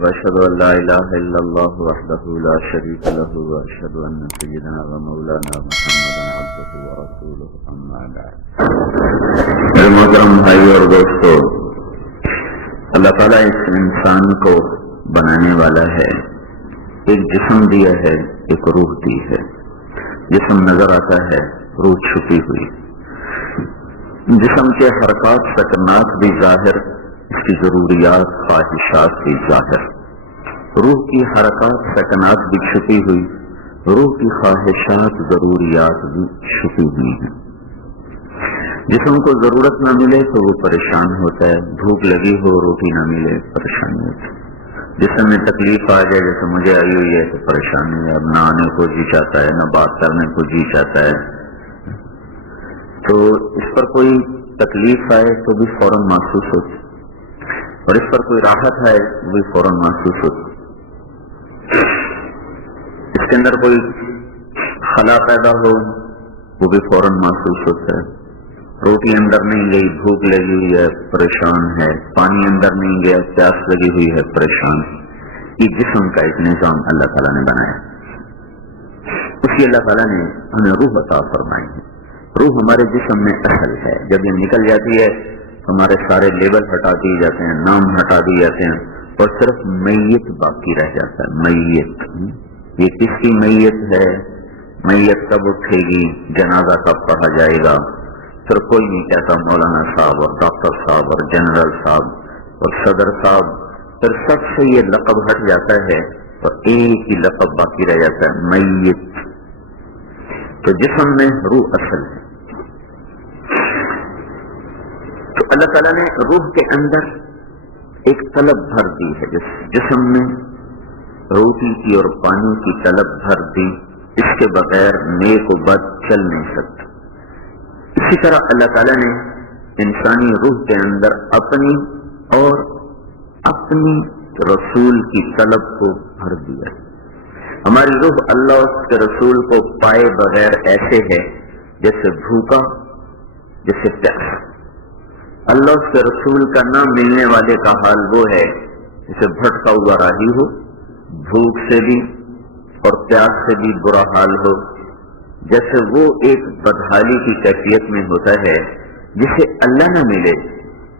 وأشهد أن لا إله إلا الله وحده لا شريك له وأشهد أن سيدنا ومولانا محمدا عبده ورسوله أما بعد. میرے محترم بھائی اور دوستو، اللہ تعالیٰ اس انسان کو بنانے والا ہے، ایک جسم دیا ہے، ایک روح دی ہے۔ جسم نظر آتا ہے، روح چھپی ہوئی۔ جسم کے حرکات سکنات بھی ظاہر، اس کی ضروریات خواہشات بھی ظاہر۔ روح کی حرکات سکنات بھی چھپی ہوئی، روح کی خواہشات ضروریات بھی چھپی ہوئی ہیں۔ جسم کو ضرورت نہ ملے تو وہ پریشان ہوتا ہے، بھوک لگی ہو روٹی نہ ملے پریشانی ہوتی ہے۔ جسم میں تکلیف آ جائے، جیسے مجھے آئی ہوئی ہے تو پریشانی ہے، اب نہ آنے کو جی چاہتا ہے، نہ بات کرنے کو جی چاہتا ہے، تو اس پر کوئی تکلیف آئے تو بھی فوراً محسوس ہوتی، اور اس پر کوئی راحت آئے وہ بھی فوراً محسوس ہوتی۔ اس کے اندر کوئی خلا پیدا ہو وہ بھی فوراً محسوس ہوتا ہے۔ روٹی اندر نہیں گئی، بھوک لگی ہوئی ہے، پریشان ہے، پانی اندر نہیں گیا، پیاس لگی ہوئی ہے، پریشان۔ یہ جسم کا ایک نظام اللہ تعالیٰ نے بنایا، اسی اللہ تعالیٰ نے ہمیں روح عطا فرمائی ہے۔ روح ہمارے جسم میں اصل ہے، جب یہ نکل جاتی ہے تو ہمارے سارے لیبل ہٹا دیے جاتے ہیں، نام ہٹا دیے جاتے ہیں، اور صرف میت باقی رہ جاتا ہے۔ میت، یہ کس کی میت ہے؟ میت کب اٹھے گی، جنازہ کب پڑھا جائے گا، پھر کوئی نہیں کہتا مولانا صاحب اور ڈاکٹر صاحب اور جنرل صاحب اور صدر صاحب، پھر سب سے یہ لقب ہٹ جاتا ہے اور ایک ہی لقب باقی رہ جاتا ہے، میت۔ تو جسم میں روح اصل ہے۔ تو اللہ تعالیٰ نے روح کے اندر ایک طلب بھر دی ہے، جسم میں روٹی کی اور پانی کی طلب بھر دی، اس کے بغیر نیک و بد چل نہیں سکتا۔ اسی طرح اللہ تعالیٰ نے انسانی روح کے اندر اپنی اور اپنی رسول کی طلب کو بھر دیا۔ ہماری روح اللہ اس کے رسول کو پائے بغیر ایسے ہے جیسے بھوکا، جیسے پیاسا۔ اللہ اس کے رسول کا نہ ملنے والے کا حال وہ ہے جیسے بھٹکا ہوا راہی ہو، بھوک سے بھی اور پیاس سے بھی برا حال ہو، جیسے وہ ایک بدحالی کی کیفیت میں ہوتا ہے۔ جسے اللہ نہ ملے،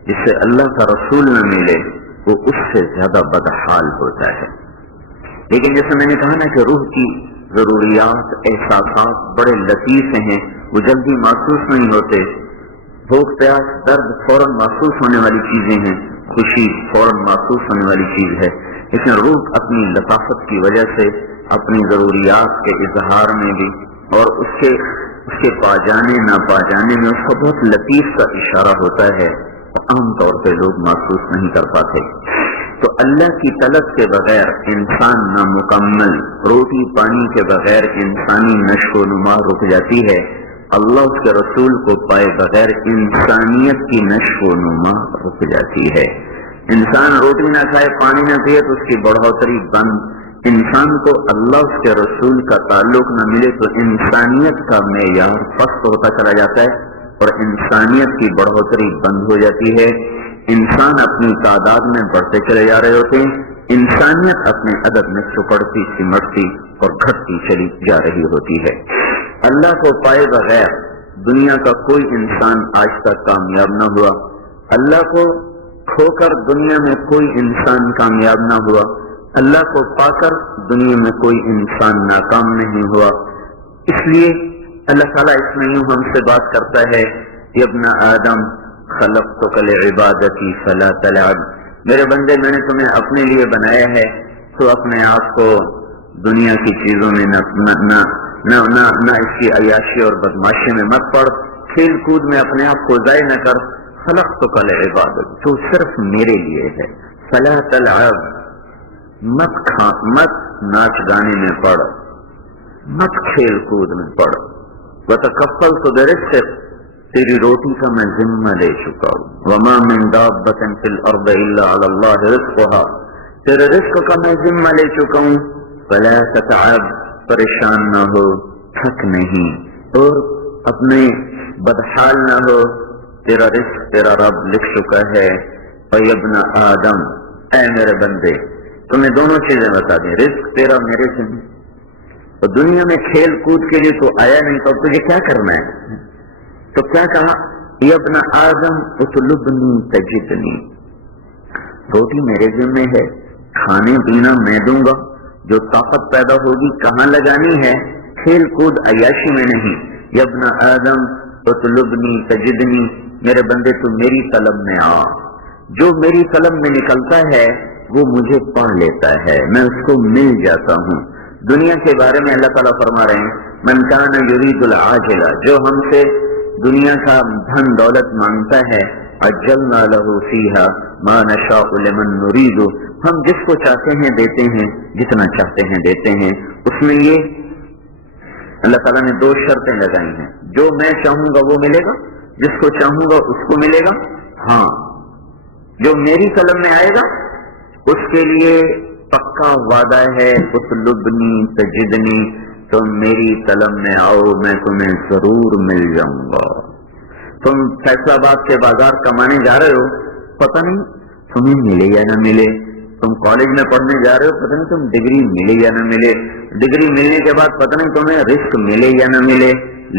جسے اللہ کا رسول نہ ملے، وہ اس سے زیادہ بدحال ہوتا ہے۔ لیکن جیسے میں نے کہا نا کہ روح کی ضروریات، احساسات بڑے لطیف ہیں، وہ جلدی محسوس نہیں ہوتے۔ بھوک، پیاس، درد فوراً محسوس ہونے والی چیزیں ہیں، خوشی فوراً محسوس ہونے والی چیز ہے، لیکن روح اپنی لطافت کی وجہ سے اپنی ضروریات کے اظہار میں بھی اور اس کے پا جانے نہ پا جانے میں اس کا بہت لطیف سا اشارہ ہوتا ہے، عام طور پہ لوگ محسوس نہیں کر پاتے۔ تو اللہ کی طلب کے بغیر انسان نامکمل، روٹی پانی کے بغیر انسانی نشو و نما رک جاتی ہے۔ اللہ اس کے رسول کو پائے بغیر انسانیت کی نشو و نما رک جاتی ہے۔ انسان روٹی نہ کھائے، پانی نہ پیے تو اس کی بڑھوتری بند۔ انسان کو اللہ اس کے رسول کا تعلق نہ ملے تو انسانیت کا معیار پست ہوتا چلا جاتا ہے اور انسانیت کی بڑھوتری بند ہو جاتی ہے۔ انسان اپنی تعداد میں بڑھتے چلے جا رہے ہوتے ہیں، انسانیت اپنے عدد میں چپڑتی سمٹتی اور گھٹتی چلی جا رہی ہوتی ہے۔ اللہ کو پائے بغیر دنیا کا کوئی انسان آج تک کامیاب نہ ہوا، اللہ کو کھو کر دنیا میں کوئی انسان کامیاب نہ ہوا، اللہ کو پا کر دنیا میں کوئی انسان ناکام نہیں ہوا۔ اس لیے اللہ تعالیٰ اس میں یوں ہم سے بات کرتا ہے، یا ابن آدم خلقتک لعبادتی فلا تلعب، میرے بندے میں نے تمہیں اپنے لیے بنایا ہے تو اپنے آپ کو دنیا کی چیزوں میں نہ اس کی عیاشی اور بدماشی میں مت پڑ، کھیل کود میں اپنے آپ کو ضائع نہ کر۔ خلقتک لعبادتی، تو صرف میرے لیے ہے۔ فلا تلعب، مت ناچ گانے میں پڑ، مت کھیل کود میں پڑ۔ وتکفلت برزقک، تیری روٹی کا میں ذمہ لے چکا ہوں۔ وما من دابۃ فی الارض الا علی اللہ رزقها، تیرے رزق کا میں ذمہ لے چکا ہوں۔ فلا تتعب، پریشان نہ ہو، تھک نہیں، اور اپنے بدحال نہ ہو، تیرا رزق تیرا رب لکھ چکا ہے۔ اے ابن آدم، اے میرے بندے، تمہیں دونوں چیزیں بتا دیں، رزق تیرا میرے سے نہیں، تو دنیا میں کھیل کود کے لیے تو آیا نہیں، تو تجھے کیا کرنا ہے؟ تو کیا کہا؟ یا ابن آدم اطلبنی تجدنی، روٹی میرے ذمہ ہے، کھانے پینا میں دوں گا، جو طاقت پیدا ہوگی کہاں لگانی ہے؟ کھیل کود عیاشی میں نہیں۔ یا ابن آدم اطلبنی تجدنی، میرے بندے تو میری طلب میں آ، جو میری طلب میں نکلتا ہے وہ مجھے پا لیتا ہے، میں اس کو مل جاتا ہوں۔ دنیا کے بارے میں اللہ تعالیٰ فرما رہے ہیں من کان یرید العاجلہ، جو ہم سے دنیا کا دھن دولت مانگتا ہے، عجلنا له فیہا ما نشاء لمن نرید، ہم جس کو چاہتے ہیں دیتے ہیں، جتنا چاہتے ہیں دیتے ہیں۔ اس میں یہ اللہ تعالیٰ نے 2 شرطیں لگائی ہیں، جو میں چاہوں گا وہ ملے گا، جس کو چاہوں گا اس کو ملے گا، ہاں جو میری طلب میں آئے گا اس کے لیے پکا وعدہ ہے اطلبنی تجدنی، تم میری طلب میں آؤ میں تمہیں ضرور مل جاؤں گا۔ تم فیصلہ آباد کے بازار کمانے جا رہے ہو، پتہ نہیں تمہیں ملے یا نہ ملے، تم کالج میں پڑھنے جا رہے ہو، پتہ نہیں تم ڈگری ملے یا نہ ملے، ڈگری ملنے کے بعد پتہ نہیں تمہیں رزق ملے یا نہ ملے،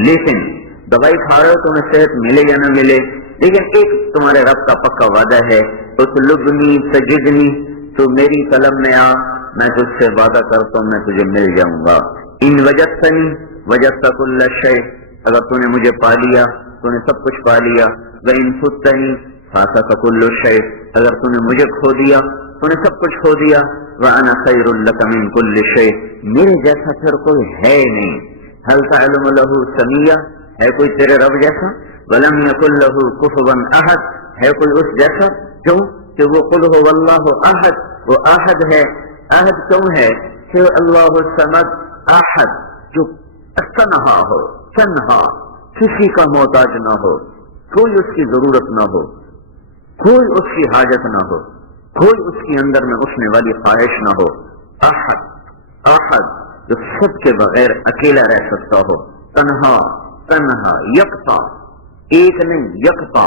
لیکن دوائی کھا رہے ہو تمہیں صحت ملے یا نہ ملے، لیکن ایک تمہارے رب کا پکا وعدہ ہے اطلبنی تجدنی، تو میری طلب میں آ، میں تجھ سے وعدہ کرتا ہوں میں تجھے مل جاؤں گا۔ ان وجدتنی وجدت کل شیء، اگر تو نے مجھے پا لیا تو نے سب کچھ پا لیا، وان فتنی فاتک کل شیء، اگر تو نے مجھے کھو دیا تو نے سب کچھ کھو دیا، وانا خیر لک من کل شیء، میرے جیسا پھر کوئی ہے نہیں۔ هل تعلم له سمیہ، ہے کوئی تیرے رب جیسا؟ ولم یکن له کفوا احد، ہے کوئی اس جیسا؟ کیوں کہ وہ قل هو اللہ احد، وہ احد ہے۔ احد کیوں ہے؟ کہ اللہ الصمد احد، جو تنہا ہو، تنہا، کسی کا محتاج نہ ہو، کوئی اس کی ضرورت نہ ہو، کوئی اس کی حاجت نہ ہو، کوئی اس کی اندر میں اٹھنے والی خواہش نہ ہو۔ احد، احد جو سب کے بغیر اکیلا رہ سکتا ہو، تنہا، تنہا، یکتا، ایک نہیں یکتا،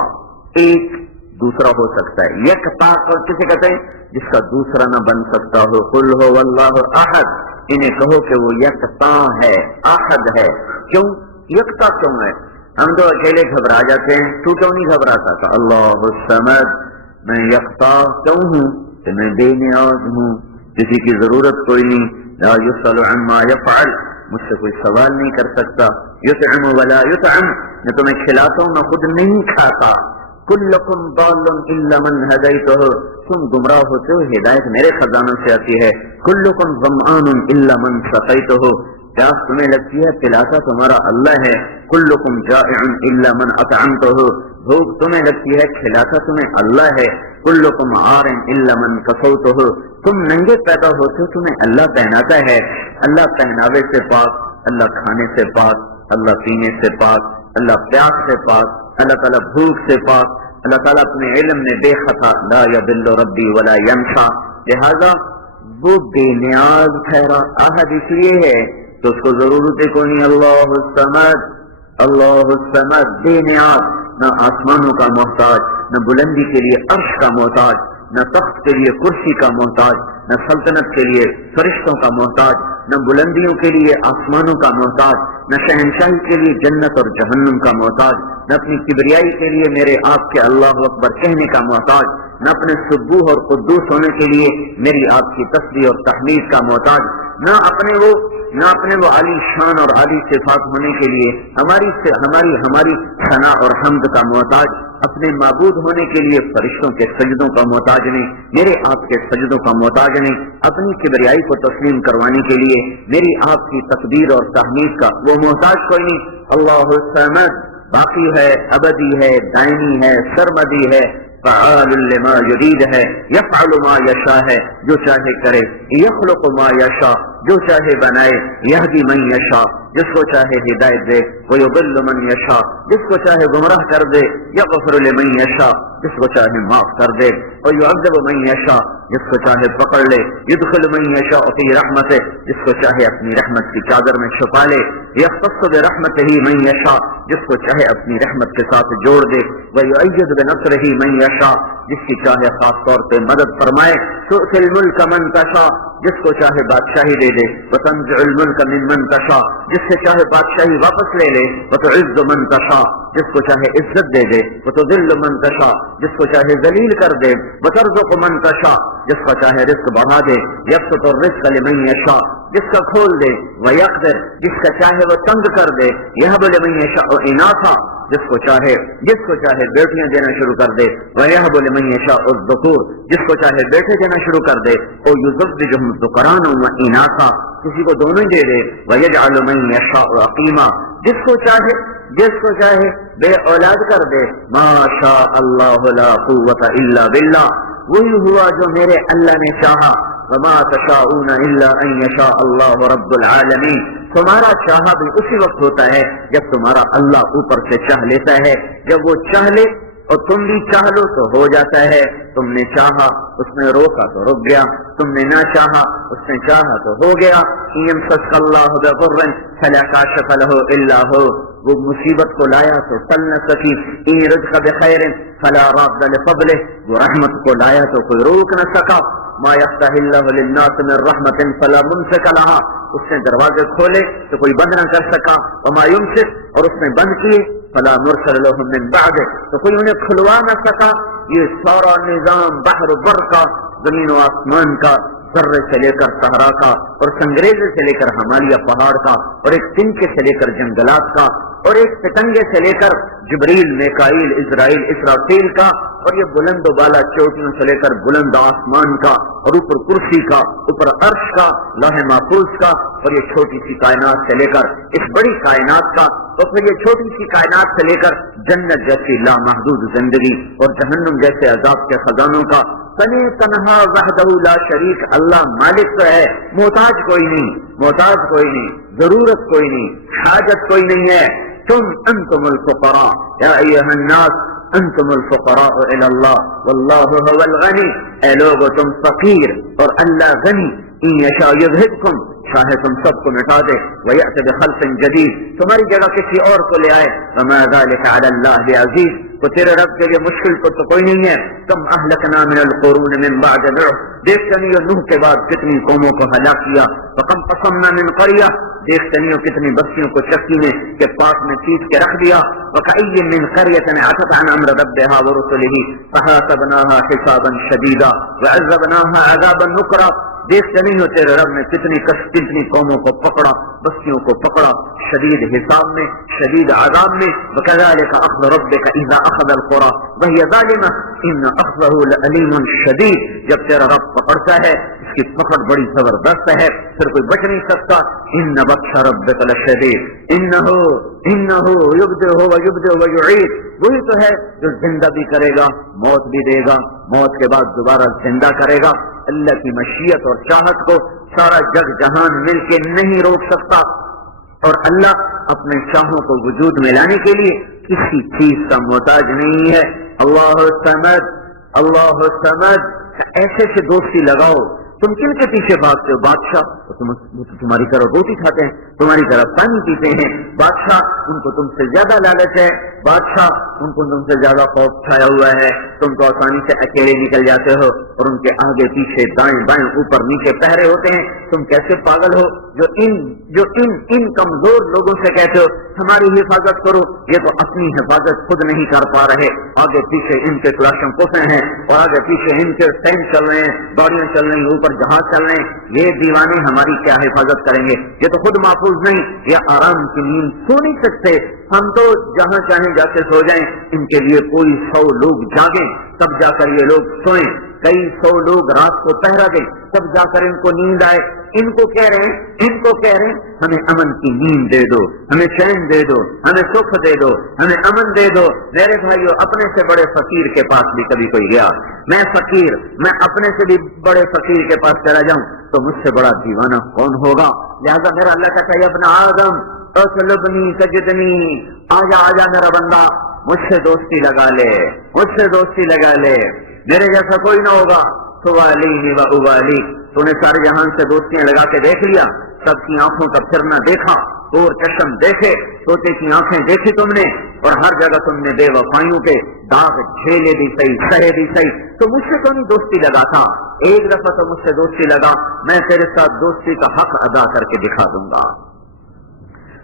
ایک دوسرا ہو سکتا ہے، یکتا اور کسے کہتے ہیں؟ جس کا دوسرا نہ بن سکتا ہو۔ قل هو اللہ احد، انہیں کہو کہ وہ یکتا ہے، احد ہے۔ کیوں یکتا کیوں ہے؟ ہم تو اکیلے گھبرا جاتے ہیں، تو کیوں نہیں گھبراتا تھا؟ اللہ الصمد، میں یکتا کیوں ہوں کہ میں بے نیاز ہوں، کسی کی ضرورت کوئی نہیں، لا یسأل عما یفعل، مجھ سے کوئی سوال نہیں کر سکتا، یطعم ولا یطعم، میں تمہیں کھلاتا ہوں میں خود نہیں کھاتا، کلکم ضال الا من ہدیتہ، تم گمراہ ہوتے ہو ہدایت میرے خزانوں سے آتی ہے، کلکم ظمآن الا من سقیتہ، پیاس تمہیں لگتی ہے پلاتا تمہارا اللہ ہے، کلکم جائع الا من اطعمتہ، بھوک تمہیں لگتی ہے کھلاتا تمہیں اللہ ہے، کلکم عار الا من کسوتہ، تم ننگے پیدا ہوتے ہو تمہیں اللہ پہناتا ہے، اللہ پہناوے سے پاک، اللہ کھانے سے پاک، اللہ پینے سے پاک، اللہ پیاس سے پاک، اللہ تعالیٰ بھوک سے پاک، اللہ تعالیٰ اپنے علم میں بے خطا، لا یضل ربی ولا ینسا، لہذا وہ بے نیاز ٹھہرا، احد اس لیے ہے تو اس کو ضرورت کو نہیں، اللہ الصمد، اللہ الصمد، بے نیاز، نہ آسمانوں کا محتاج، نہ بلندی کے لیے عرش کا محتاج، نہ تخت کے لیے کرسی کا محتاج، نہ سلطنت کے لیے فرشتوں کا محتاج، نہ بلندیوں کے لیے آسمانوں کا محتاج، نہ شہنشاہی کے لیے جنت اور جہنم کا محتاج، نہ اپنی کبریائی کے لیے میرے آپ کے اللہ اکبر کہنے کا محتاج، نہ اپنے سبوح اور قدوس ہونے کے لیے میری آپ کی تسبیح اور تحمید کا محتاج، نہ اپنے وہ عالی شان اور عالی صفات ہونے کے لیے ہماری ثنا اور حمد کا محتاج، اپنے معبود ہونے کے لیے فرشتوں کے سجدوں کا محتاج نہیں، میرے آپ کے سجدوں کا محتاج نہیں، اپنی کبریائی کو تسلیم کروانے کے لیے میری آپ کی تقدیر اور تحمید کا وہ محتاج کوئی نہیں۔ اللہ الصمد باقی ہے، ابدی ہے، دائمی ہے، سرمدی ہے، فعال لما یرید ہے، یفعل ما یشاء ہے، جو چاہے کرے، یخلق ما یشاء، جو چاہے بنائے، یہدی من یشاء، جس کو چاہے ہدایت دے، ویضل من یشاء، جس کو چاہے گمراہ کر دے، یغفر لمن یشاء، جس کو چاہے معاف کر دے، اور یعذب من یشاء، جس کو چاہے پکڑ لے، یدخل من یشاء فی رحمتہ، جس کو چاہے اپنی رحمت کی چادر میں چھپا لے، یختص برحمتہ من یشاء، جس کو چاہے اپنی رحمت کے ساتھ جوڑ دے، ویؤید بنصرہ من یشاء، جس کی چاہے خاص طور پہ مدد فرمائے، تؤتی الملک من تشاء، جس کو چاہے بادشاہی دے دے، وتنزع الملک ممن تشاء، جس سے چاہے بادشاہی واپس لے لے، وتعز من تشاء، جس کو چاہے عزت دے دے، وتذل من تشاء، جس کو چاہے ذلیل کر دے، وترزق من تشاء، جس کو چاہے رزق بڑھا دے، یبسط الرزق لمن یشاء، جس کا کھول دے، ویقدر، جس کا چاہے وہ تنگ کر دے، یہب لمن یشاء اناثا، جس کو چاہے بیٹیاں دینا شروع کر دے، وَيَهْبُ لِمَن يَشَاءُ الذُّكُورَ، جس کو چاہے بیٹے دینا شروع کر دے، اور يُزَوِّجُهُمْ ذُكْرَانًا وَإِنَاثًا، کسی کو دونوں ہی دے دے، وَيَجْعَلُ مَن يَشَاءُ عَقِيمًا، جس کو چاہے بے اولاد کر دے، ما شاء اللہ لا قوة الا باللہ، وہی ہوا جو میرے اللہ نے چاہا، وما تشاءون الا ان یشاء اللہ رب العالمین، تمہارا چاہا بھی اسی وقت ہوتا ہے جب تمہارا اللہ اوپر سے چاہ لیتا ہے، جب وہ چاہ لے اور تم بھی چاہ لو تو ہو جاتا ہے، تم نے چاہا اس نے روکا تو رک گیا، تم نے نہ چاہا اس نے چاہا تو ہو گیا، یمسسک اللہ بضر فلا کاشف له الا هو، وہ مصیبت کو لایا تو ٹل نہ سکی، ان رزق بخیر فلا راد لفضله، وہ رحمت کو لایا تو کوئی روک نہ سکا، ما یفتح اللہ للناس من رحمت فلا ممسک لها، اس نے دروازے کھولے تو کوئی بند نہ کر سکا، وما یمسک، اور اس نے بند کیے فلا مرسل لهم من بعد، تو کوئی انہیں کھلوا نہ سکا۔ یہ سارا نظام بحر و بر کا، زمین و آسمان کا، ذرے سے لے کر صحرا کا، اور سنگریزے سے لے کر ہمالیہ پہاڑ کا، اور ایک تنکے سے لے کر جنگلات کا، اور ایک پتنگے سے لے کر جبریل، میکائیل، اسرائیل، اسرافیل کا، اور یہ بلند و بالا چوٹیوں سے لے کر بلند آسمان کا، اور اوپر کرسی کا، اوپر عرش کا، لوح محفوظ کا، اور یہ چھوٹی سی کائنات سے لے کر اس بڑی کائنات کا، اور پھر یہ چھوٹی سی کائنات سے لے کر جنت جیسی لامحدود زندگی اور جہنم جیسے عذاب کے خزانوں کا، تنی تنہا وحدہ لا شریک، اللہ مالک تو ہے، محتاج کوئی نہیں، ضرورت کوئی نہیں، حاجت کوئی نہیں ہے، تم انتم الفقراء یا ایھا الناس انتم الفقراء الی اللہ واللہ هو الغنی، اے لوگو تم فقیر اور اللہ غنی، ان یشاء یذہبکم، چاہے تم سب کو مٹا دے، ویأتی بخلق جدید، تمہاری جگہ کسی اور کو لے آئے، وما ذلک علی اللہ بعزیز، تو تیرے رب کے لیے مشکل تو کوئی نہیں ہے۔ کم اہلکنا من القرون من بعد نوح، دیکھتے نہیں ہو نوح کے بعد کتنی قوموں کو ہلاک کیا، وکم قصمنا من قریہ، دیکھتے نہیں ہو کتنی بستیوں کو چکی میں کہ پاک میں پیس کے رکھ دیا، وکأی من قریۃ عتت عن امر ربها ورسلہ فحاسبناها حسابا شدیدا وعذبناها عذابا نکرا، دیکھتے نہیں ہو تیرے رب نے کتنی قوموں کو پکڑا، بستیوں کو پکڑا، شدید حساب میں، شدید عذاب میں، وکذالک اخذ ربک اذا اخذ القرى وهي ظالمہ ان اخذہ لعلیم شدید، جب تیرا رب پکڑتا ہے اس کی پکڑ بڑی زبردست ہے، پھر کوئی بچ نہیں سکتا، ان بطش ربک لشدید انہ یبدئ ویعید، وہی تو ہے جو زندہ بھی کرے گا، موت بھی دے گا، موت کے بعد دوبارہ زندہ کرے گا۔ اللہ کی مشیت اور چاہت کو سارا جگ جہان مل کے نہیں روک سکتا، اور اللہ اپنے چاہوں کو وجود میں لانے کے لیے کسی چیز کا محتاج نہیں ہے۔ اللہ الصمد، ایسے سے دوستی لگاؤ، تم کن کے پیچھے بھاگتے ہو؟ بادشاہ تمہاری طرح روٹی کھاتے ہیں، تمہاری طرح پانی پیتے ہیں، بادشاہ ان کو تم سے زیادہ لالچ ہے، بادشاہ ان کو تم سے زیادہ خوف چھایا ہوا ہے، تم تو آسانی سے اکیلے نکل جاتے ہو، اور ان کے آگے پیچھے دائیں بائیں اوپر نیچے پہرے ہوتے ہیں، تم کیسے پاگل ہو جو ان کمزور لوگوں سے کہتے ہو ہماری حفاظت کرو، یہ تو اپنی حفاظت خود نہیں کر پا رہے، آگے پیچھے ان کے کلاشن کوفے ہیں، اور آگے پیچھے ان کے ٹینک چل رہے ہیں، گاڑیاں چل رہی ہیں، اوپر جہاز چل رہے ہیں، یہ دیوانے ہماری کیا حفاظت کریں گے؟ یہ تو خود محفوظ نہیں، یہ آرام کی نیند سو نہیں سکتے، ہم تو جہاں چاہیں جا کے سو جائیں، ان کے لیے کوئی 100 لوگ جاگیں تب جا کر یہ لوگ سوئیں، کئی 100 لوگ رات کو پہرا دیں تب جا کر ان کو نیند آئے، ان کو کہہ رہے ہیں ہمیں امن کی نیند دے دو، ہمیں چین دے دو، ہمیں سکھ دے دو، ہمیں امن دے دو۔ میرے بھائیو، اپنے سے بڑے فقیر کے پاس بھی کبھی کوئی گیا، میں فقیر، میں اپنے سے بھی بڑے فقیر کے پاس چلا جاؤں تو مجھ سے بڑا دیوانہ کون ہوگا؟ لہذا میرا اللہ کہتا ہے ابن آدم اطلبنی تجدنی، آجا آجا میرا بندہ مجھ سے دوستی لگا لے، مجھ سے دوستی لگا لے، میرے جیسا کوئی نہ ہوگا۔ توالینی و ابالی، تو نے سارے جہان سے دوستیاں لگا کے دیکھ لیا، سب کی آنکھوں کا پھرنا دیکھا، اور چشم دیکھے، طوطے کی آنکھیں دیکھی تم نے، اور ہر جگہ تم نے بے وفائیوں کے داغ جھیلے بھی صحیح سہے بھی صحیح، تو مجھ سے تو نہیں دوستی لگا تھا، ایک دفعہ تو مجھ سے دوستی لگا، میں تیرے ساتھ دوستی کا حق ادا کر کے دکھا دوں گا۔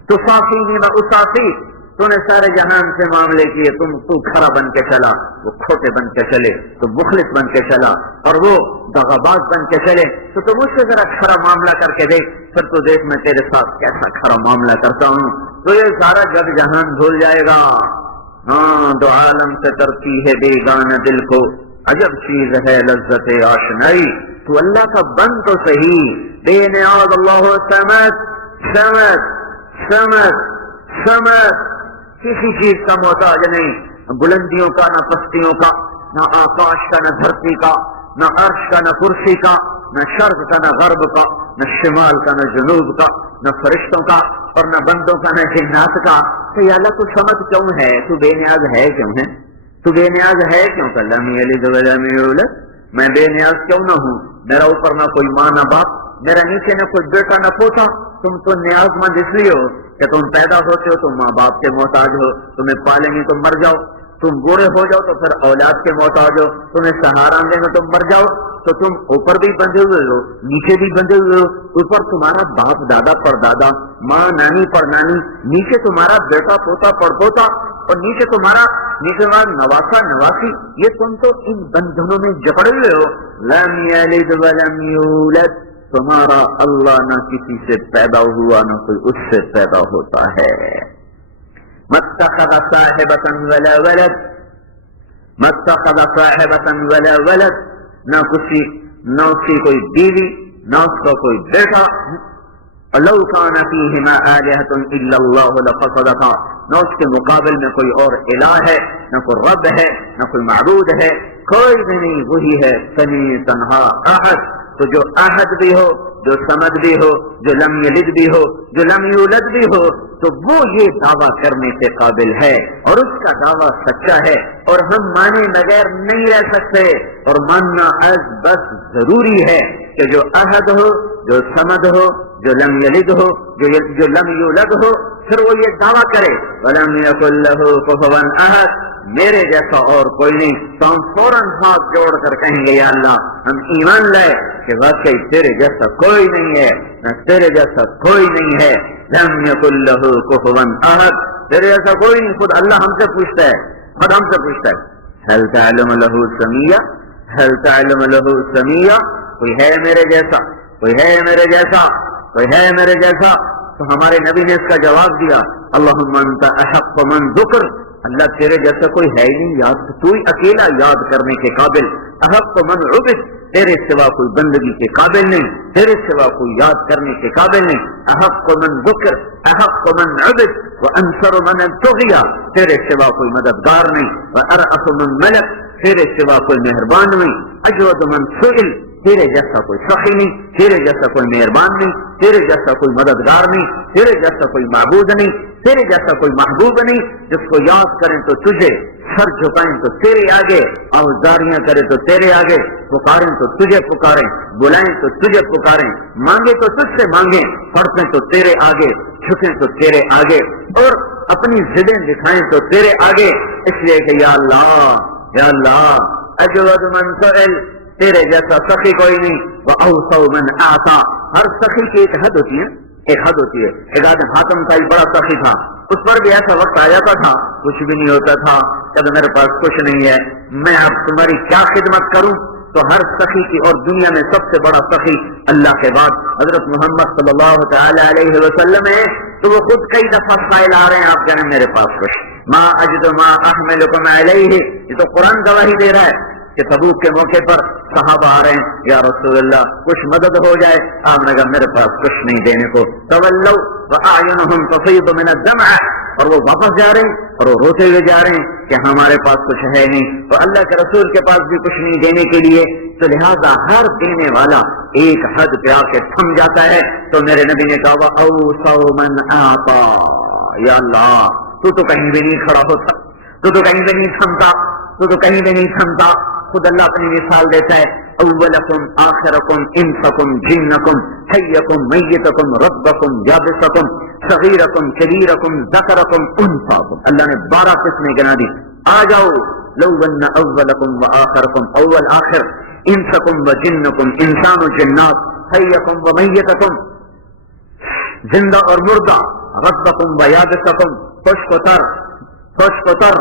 تو صافی و اصافی، تو نے سارے جہان سے معاملے کیے، تو کھرا بن کے چلا، وہ کھوٹے بن کے چلے، تو مخلص بن کے چلا، اور وہ دغاباز بن کے چلے، تو مجھ سے ذرا کھرا معاملہ کر کے دیکھ، پھر تو دیکھ میں تیرے ساتھ کیسا کھرا معاملہ کرتا ہوں، تو یہ سارا جگ جہان بھول جائے گا۔ ہاں، دو عالم سے ترتی ہے بیگانہ دل کو، عجب چیز ہے لذت آشنائی، تو اللہ کا بن تو صحیح، بے نیاز اللہ سمد سمد سمد سمد، کسی چیز کا محتاج نہیں، بلندیوں کا نہ پستیوں کا، نہ آکاش کا نہ دھرتی کا، نہ عرش کا نہ کرسی کا، نہ شرق کا نہ غرب کا، نہ شمال کا نہ جنوب کا، نہ فرشتوں کا اور نہ بندوں کا نہ جنات کا۔ تو یا اللہ تو سمجھ کیوں ہے، تو بے نیاز ہے کیوں ہے، تو بے نیاز ہے کیوں کہ لم یلد ولم یولد، میں بے نیاز کیوں نہ ہوں، میرا اوپر نہ کوئی ماں نہ باپ، میرا نیچے نہ کوئی بیٹا نہ پوتا، تم تو نیاز مند اس لیے ہو کہ تم پیدا ہوتے ہو تو ماں باپ کے محتاج ہو، تمہیں پالیں گے تو مر جاؤ، تم بوڑھے ہو جاؤ تو پھر اولاد کے محتاج ہو، تمہیں سہارا دیں گے تو مر جاؤ، تو تم اوپر بھی بندھے ہوئے ہو نیچے بھی بندھے ہوئے ہو، اوپر تمہارا باپ دادا پر دادا، ماں نانی پر نانی، نیچے تمہارا بیٹا پوتا پر پوتا، اور نیچے تمہارا نواسا نواسی، یہ تم تو ان بندھنوں میں جکڑے ہوئے ہو۔ لم یلد ولم یولد، تمہارا اللہ نہ کسی سے پیدا ہوا نہ کوئی اس سے پیدا ہوتا ہے۔ متخذ صاحبۃ ولا ولد، متخذ صاحبۃ ولا ولد، نہ اس کی کوئی بیوی نہ اس کا کوئی بیٹا، لو کان فیہما آلہۃ الا اللہ لفسدتا، نہ اس کے مقابل میں کوئی اور الہ ہے، نہ کوئی رب ہے، نہ کوئی معبود ہے، کوئی بھی نہیں، وہی ہے سمیع تنہا احد۔ تو جو احد بھی ہو، جو سمد بھی ہو، جو لم یلد بھی ہو، جو لم یولد بھی ہو، تو وہ یہ دعویٰ کرنے کے قابل ہے، اور اس کا دعویٰ سچا ہے، اور ہم مانے بغیر نہیں رہ سکتے، اور ماننا از بس ضروری ہے کہ جو احد ہو، جو سمد ہو، جو لم یلد ہو، جو لم یولد ہو، پھر وہ یہ دعویٰ کرے وَلَمْ يَكُنْ لَهُ كُفُوًا أَحَدٌ، میرے جیسا اور کوئی نہیں، تو ہم فوراً ہاتھ جوڑ کر کہیں گے یا اللہ ہم ایمان لائے کہ واقعی تیرے جیسا کوئی نہیں ہے، نہ تیرے جیسا کوئی نہیں ہے۔ لم يكن له كفوا احد، تیرے جیسا کوئی نہیں۔ خود اللہ ہم سے پوچھتا ہے، خود ہم سے پوچھتا ہے هل تعلم له سميا، هل تعلم له سميا، کوئی ہے میرے جیسا، کوئی ہے میرے جیسا، کوئی ہے میرے جیسا؟ تو ہمارے نبی نے اس کا جواب دیا اللہم انت احق من ذکر، اللہ تیرے جیسا کوئی ہے ہی نہیں، یاد تو ہی اکیلا یاد کرنے کے قابل، احق من عبد، تیرے سوا کوئی بندگی کے قابل نہیں، تیرے سوا کوئی یاد کرنے کے قابل نہیں، احق من ذکر احق من عبد وانصر من طغیا، تیرے سوا کوئی مددگار نہیں، وارأف من ملک، تیرے سوا کوئی مہربان نہیں، اجود من سئل، تیرے جیسا کوئی سخی نہیں، تیرے جیسا کوئی مہربان نہیں، تیرے جیسا کوئی مددگار نہیں، تیرے جیسا کوئی معبود نہیں، تیرے جیسا کوئی محبوب نہیں، جس کو یاد کریں تو تجھے، سر جھکائیں تو تیرے آگے، آوازاریاں کریں تو تیرے آگے، پکاریں تو تجھے پکاریں، بلائیں تو تجھے پکاریں، مانگیں تو تجھ سے مانگیں، پڑھیں تو تیرے آگے، جھکیں تو تیرے آگے، اور اپنی ضدیں دکھائیں تو تیرے آگے، اس لیے کہ یا اللہ اجود من سئل، تیرے جیسا سخی کوئی نہیں، وَأَوْصَوْ مَنْ أَعْطَى، ہر سخی کی ایک حد ہوتی ہے، ایک حد ہوتی ہے۔ ایک آدم حاتم کا ایک بڑا سخی تھا، اس پر بھی ایسا وقت آ جاتا تھا کچھ بھی نہیں ہوتا تھا، جب میرے پاس کچھ نہیں ہے میں اب تمہاری کیا خدمت کروں؟ تو ہر سخی کی، اور دنیا میں سب سے بڑا سخی اللہ کے بعد حضرت محمد صلی اللہ تعالی علیہ وسلم ہے، تو وہ خود کئی دفعہ سائل آ رہے ہیں، آپ کہنے میرے پاس کچھ ما اجد ما احملکم علیہ، یہ تو قرآن گواہی دے رہا ہے کہ تبوک کے موقع پر صحابہ آ رہے ہیں یا رسول اللہ کچھ مدد ہو جائے، آپ نے کہا میرے پاس کچھ نہیں دینے کو، تولوا واعینہم تفیض من الدمع، اور وہ واپس جا رہے ہیں اور وہ روتے ہوئے جا رہے ہیں کہ ہمارے پاس کچھ ہے نہیں، تو اللہ کے رسول کے پاس بھی کچھ نہیں دینے کے لیے، تو لہذا ہر دینے والا ایک حد پہ آ کے تھم جاتا ہے تو میرے نبی نے کہا وَأَوْسَوْ مَنْ آتا، یا اللہ تو کہیں بھی نہیں کھڑا ہوتا، تو کہیں بھی نہیں تھمتا، تو کہیں بھی نہیں تھمتا۔ خود اللہ اپنی مثال دیتا ہے اولکم آخرکم انسکم جنکم حیکم میتکم رطبکم یابسکم صغیرکم کبیرکم ذکرکم انثاکم، اللہ نے 12 قسمیں گنا دی۔ آ جاؤ لو ان اولکم و آخرکم، اول آخر، انسکم و جنکم، انسان و جنات، حیکم و میتکم، زندہ اور مردہ، رطبکم و یابسکم، خشک و تر، خشک و تر،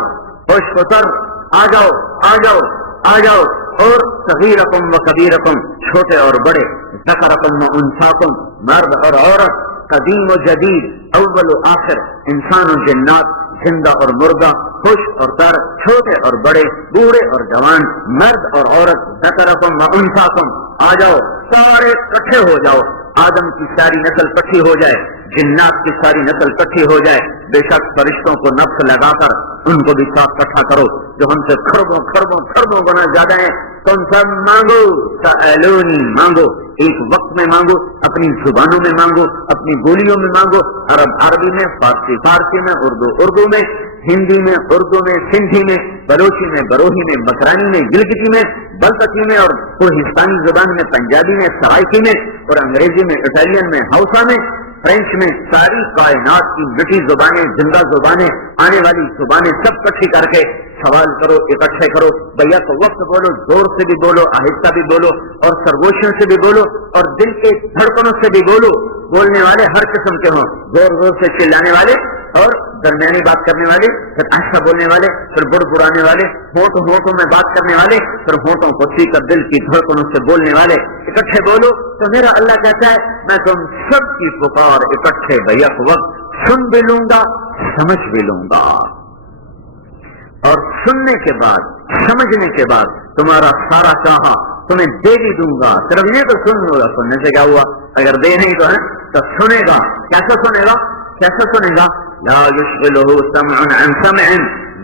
خشک و تر، آ جاؤ آ جاؤ آ جاؤ، اور صغیرکم و کبیرکم، چھوٹے اور بڑے، ذکرکم و انثاکم، مرد اور عورت، قدیم و جدید، اول و آخر، انسان و جنات، زندہ اور مردہ، خوش اور تر، چھوٹے اور بڑے، بوڑھے اور جوان، مرد اور عورت، ذکرکم و انثاکم، آ جاؤ سارے اکٹھے ہو جاؤ، آدم کی ساری نسل اکٹھی ہو جائے، جنات کی ساری نسل اکٹھی ہو جائے، بے شک فرشتوں کو نفس لگا کر ان کو بھی ساتھ اکٹھا کرو جو ہم سے کھربوں کھربوں کھربوں گنا زیادہ ہیں، تم سب مانگو، سألونی، مانگو، ایک وقت میں مانگو، اپنی زبانوں میں مانگو، اپنی بولیوں میں مانگو، عرب عربی میں، فارسی فارسی میں، اردو اردو میں، ہندی میں، اردو میں، سندھی میں، بلوچی میں، بروہی میں، مکرانی میں، گلگتی میں، بلتکی میں، اور کوہستانی زبان میں، پنجابی میں، سرائکی میں، اور انگریزی میں، اٹالین میں، ہausa میں، فرینچ میں، ساری کائنات کی مٹی زبانیں، زندہ زبانیں، آنے والی زبانیں سب اکٹھی کر کے سوال کرو، اکٹھے کرو، بھیا تو وقت بولو، زور سے بھی بولو، آہستہ بھی بولو، اور سرگوشیوں سے بھی بولو، اور دل کے دھڑکنوں سے بھی بولو۔ بولنے والے ہر قسم کے ہوں، زور زور سے چلانے والے اور درمیانی بات کرنے والے، پھر آہستہ بولنے والے، پھر بڑ بڑانے والے، ہونٹوں میں بات کرنے والے، پھر ہونٹوں کو سی کر دل کی دھڑکنوں سے بولنے والے، اکٹھے بولو۔ تو میرا اللہ کہتا ہے میں تم سب کی پکار اکٹھے بیک وقت سن بھی لوں گا، سمجھ بھی لوں گا، اور سننے کے بعد، سمجھنے کے بعد تمہارا سارا چاہا تمہیں دے بھی دوں گا۔ صرف یہ تو سن لو گا، سننے سے کیا ہوا؟ اگر دے نہیں تو ہے تو سنے گا۔ کیسے سنے گا؟ کیسے سنے گا؟ لا یشغلہ سمع عن سمع،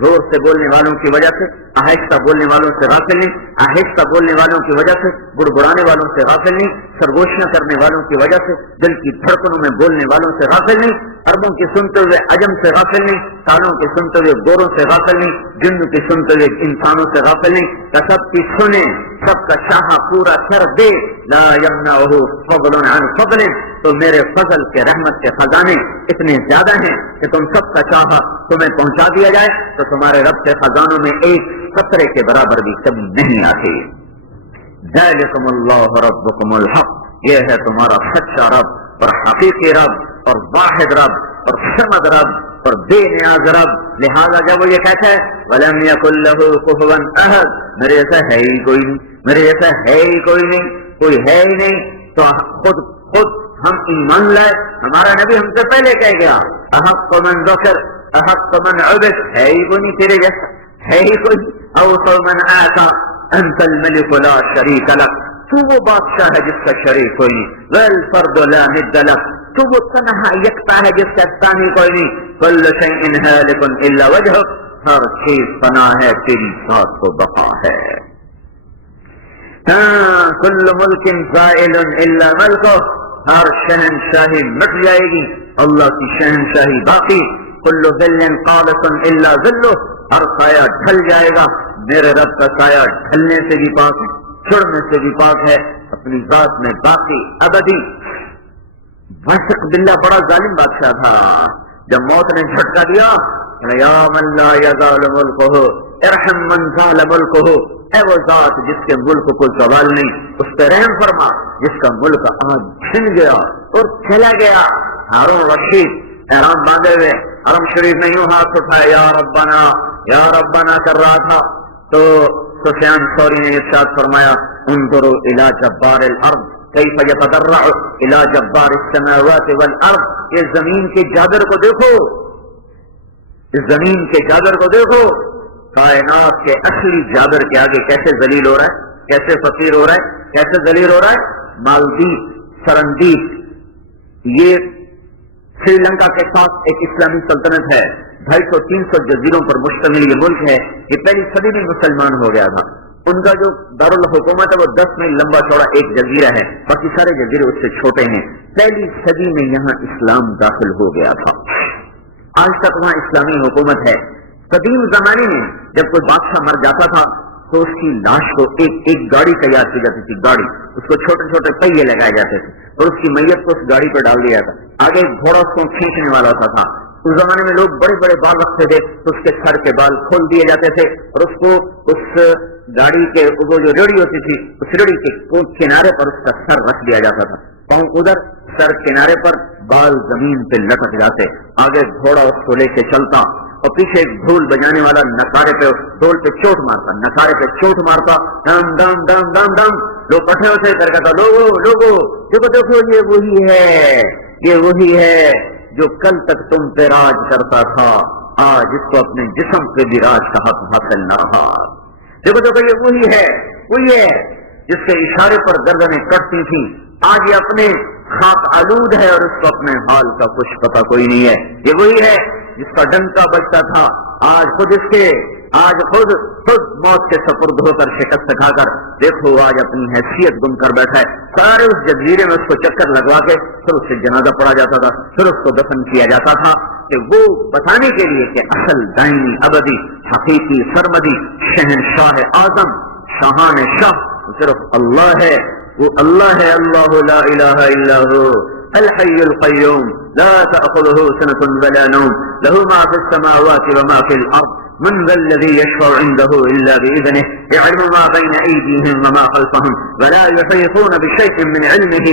زور سے بولنے والوں کی وجہ سے، آہستہ بولنے والوں سے غافل نہیں، آہستہ بولنے والوں کی وجہ سے، بڑبڑانے والوں سے غافل نہیں، سرگوشیاں کرنے والوں کی وجہ سے، دل کی دھڑکنوں میں بولنے والوں سے غافل نہیں، عربوں کی سنتے ہوئے عجم سے غافل نہیں، کانوں کی سنتے ہوئے گوروں سے غافل نہیں، جن کی سنتے ہوئے انسانوں سے غافل نہیں، کہ سب کی سنے، سب کا شاہ پورا کر دے۔ لا یمنعہ فضل عن فضل، تو میرے فضل کے، رحمت کے خزانے اتنے زیادہ ہیں کہ تم سب کا چاہا تمہیں پہنچا دیا جائے تو تمہارے رب کے خزانوں میں ایک قطرے کے برابر بھی کمی نہیں آتی۔ ذالکم اللہ ربکم الحق، یہ ہے تمہارا سچا رب اور حقیقی رب اور واحد رب اور سمد رب اور بے نیاز رب۔ لہذا جب وہ یہ کہتا ہے وَلَمْ يَكُنْ لَهُ كُفُوًا أَحَدٌ، میرے جیسا ہے ہی کوئی نہیں، میرے جیسا ہے ہی کوئی نہیں، کوئی ہے ہی نہیں، تو خود ہم ایمان لائے۔ ہمارا نبی ہم سے پہلے کہہ گیا احق من ذکر احق من عبد، ہے ہی کوئی نہیں تیرے جیسا، ہے ہی کوئی۔ اوصى من آتا انت الملك لا شریک لک، تو وہ بادشاہ ہے جس کا شریک کوئی نہیں، والفرد لا ند لک، تو وہ تنہا یکتا ہے جس کا ثانی کوئی نہیں، کل شیء ہالک الا وجهک، ہر چیز فنا ہے تیری ذات کو بقا ہے۔ کل ملک زائل الا ملکہ، ہر شہنشاہی مٹ جائے گی، اللہ کی شہنشاہی باقی۔ کل ظل قالص الا ظلہ، ہر سایہ ڈھل جائے گا، میرے رب کا سایہ ڈھلنے سے بھی پاک ہے، چھڑنے سے بھی پاک ہے، اپنی ذات میں باقی ابدی۔ واثق باللہ بڑا ظالم بادشاہ تھا، جب موت نے جھٹکا دیا یا من لا یزال ملکہ ارحم من زال ملکہ، اے وہ ذات جس کے ملک کو زوال نہیں، اس پہ رحم فرما جس کا ملک آج چھن گیا اور چلا گیا۔ ہارون رشید احرام باندھے ہوئے حرم شریف میں یوں ہاتھ اٹھائے یا ربنا کر رہا تھا، تو سفیان ثوری نے ارشاد فرمایا انظروا الی جبار الارض کیف یتضرع الی جبار السماوات والارض، یہ زمین کے جابر کو دیکھو، اس زمین کے جابر کو دیکھو، کائنات کے اصلی جابر کے آگے کیسے ذلیل ہو رہا ہے، کیسے فقیر ہو رہا ہے، کیسے ذلیل ہو رہا ہے۔ مالدیپ، سرندیپ، یہ سری لنکا کے ساتھ ایک اسلامی سلطنت ہے، 250-300 جزیروں پر مشتمل یہ ملک ہے، یہ پہلی صدی میں مسلمان ہو گیا تھا، ان کا جو دارالحکومت ہے وہ 10 میل لمبا چوڑا ایک جزیرہ ہے، باقی سارے جزیرے اس سے چھوٹے ہیں۔ پہلی صدی میں یہاں اسلام داخل ہو گیا تھا، آج تک وہاں اسلامی حکومت ہے۔ قدیم زمانے میں جب کوئی بادشاہ مر جاتا تھا تو اس کی لاش کو ایک گاڑی تیار کی جاتی تھی، گاڑی، اس کو چھوٹے چھوٹے پہیے لگائے جاتے تھے اور اس کی میت کو اس گاڑی پہ ڈال دیا جاتا، آگے ایک گھوڑا اس کو کھینچنے والا ہوتا تھا۔ اس زمانے میں لوگ بڑے بڑے بال رکھتے تھے تو اس کے سر کے بال کھول دیے جاتے تھے اور اس کو اس گاڑی کے وہ جو ریڑھی ہوتی تھی اس ریڑھی کے کنارے پر اس کا سر رکھ دیا جاتا تھا، پاؤں ادھر، سر کنارے پر، بال زمین پہ لٹک جاتے، آگے گھوڑا اس کو لے کے چلتا اور پیچھے ایک ڈھول بجانے والا نکارے پہ، ڈھول پہ چوٹ مارتا، نکارے پہ چوٹ مارتا، ڈم ڈم ڈم ڈم ڈم، لوگ کٹھے ہوتے کر کہتا لوگو دیکھو دیکھو یہ وہی ہے، یہ وہی ہے جو کل تک تم پہ راج کرتا تھا، آج اس کو اپنے جسم پہ بھی راج کا حق حاصل نہ رہا۔ دیکھو دیکھو یہ وہی ہے جس کے اشارے پر گردنیں کٹتی تھی، آج یہ اپنے خاک آلود ہے اور اس کو اپنے حال کا کچھ پتہ کوئی نہیں ہے۔ یہ وہی ہے جس کا ڈنکا بجتا تھا، آج خود موت کے سپرد ہو کر شکست کھا کر دیکھو آج اپنی حیثیت گم کر بیٹھا ہے۔ سارے اس جزیرے میں اس کو چکر لگوا کے پھر اس سے جنازہ پڑھا جاتا تھا، پھر اس کو دفن کیا جاتا تھا، کہ وہ بتانے کے لیے کہ اصل دائمی ابدی حقیقی سرمدی شہنشاہ اعظم شاہان شاہ صرف اللہ ہے، وہ اللہ ہے، اللہ لا الہ الا هو الحی القیوم لا تأخذه سنة ولا نوم له ما في السماوات وما في الأرض من ذا الذي يشفع عنده إلا بإذنه يعلم ما بين أيديهم وما خلفهم ولا يحيطون بشيء من علمه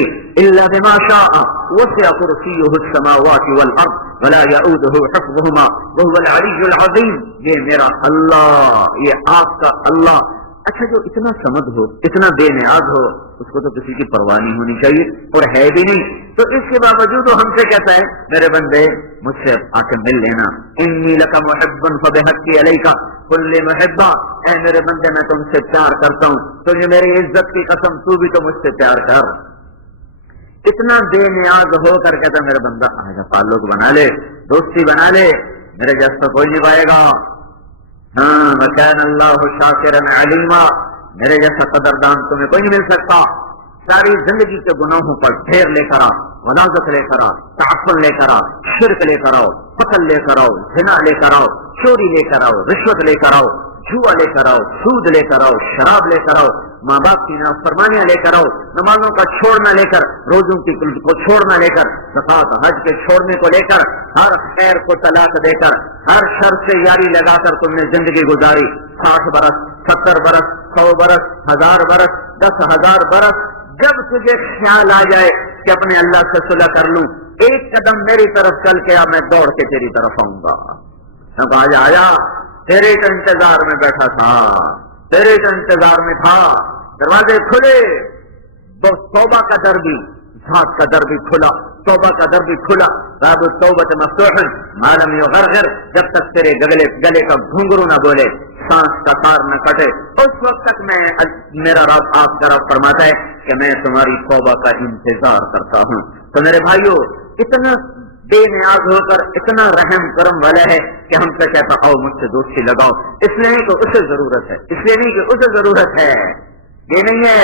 إلا بما شاء وسع كرسيه السماوات والأرض ولا يؤوده حفظهما وهو العلي العظيم۔ یہ میرا اللہ، یہ آپ کا اللہ۔ اچھا جو اتنا سمجھ ہو، اتنا بے نیاز ہو، اس کو تو کسی کی پرواہ نہیں ہونی چاہیے، اور ہے بھی نہیں، تو اس کے باوجود وہ ہم سے کہتا ہے میرے بندے مجھ سے آ کے مل لینا، انی لک محب فبحقی علیک کل محبہ، اے میرے بندے میں تم سے پیار کرتا ہوں، تجھے میری عزت کی قسم تو بھی تو مجھ سے پیار کر۔ اتنا بے نیاز ہو کر کہتا میرا بندہ آجا تعلق بنا لے، دوستی بنا لے، میرے جیسا کوئی نہیں پائے گا۔ ہاں وکان اللہ شاکرا علیما، میرے جیسا قدردان تمہیں کوئی نہیں مل سکتا۔ ساری زندگی کے گناہوں پر ڈھیر لے کر آؤ، غلاظت لے کر آؤ، تعفن لے کر آؤ، شرک لے کر آؤ، قتل لے کر آؤ، زنا لے کر آؤ، چوری لے کر آؤ، رشوت لے کر آؤ، جوا لے کر آؤ، سود لے کر آؤ، شراب لے کر آؤ، ماں باپ کی نافرمانیاں لے کر آؤ، نمازوں کا چھوڑنا لے کر، روزوں کی کو چھوڑنا لے کر، زکات حج کے چھوڑنے کو لے کر، ہر خیر کو طلاق دے کر، ہر شر سے یاری لگا کر تم نے زندگی گزاری، 60 برس، 70 برس، 100 برس، 1000 برس، 10,000 برس، جب تجھے خیال آ جائے کہ اپنے اللہ سے صلح کر لوں، ایک قدم میری طرف چل کے میں دوڑ کے تیری طرف آؤں گا۔ اب آجا تیرے کا انتظار میں بیٹھا تھا، تیرے کا انتظار میں تھا، دروازے کھلے، توبہ کا در بھی، ذات کا در بھی کھلا، توبہ کا در بھی کھلا، باب التوبۃ مفتوح ما لم یغرغر، جب تک تیرے گلے کا گھنگرو نہ بولے، سانس کا تار نہ کٹے، اس وقت تک میرا رب آپ کا رب فرماتا ہے کہ میں تمہاری توبہ کا انتظار کرتا ہوں۔ تو میرے بھائیو، اتنا بے نیاز ہو کر اتنا رحم کرم والا ہے کہ ہم سے کہتا آؤ مجھ سے دوستی لگاؤ، اس لیے نہیں کہ اسے ضرورت ہے، اس لیے نہیں کہ اسے ضرورت ہے، یہ نہیں ہے،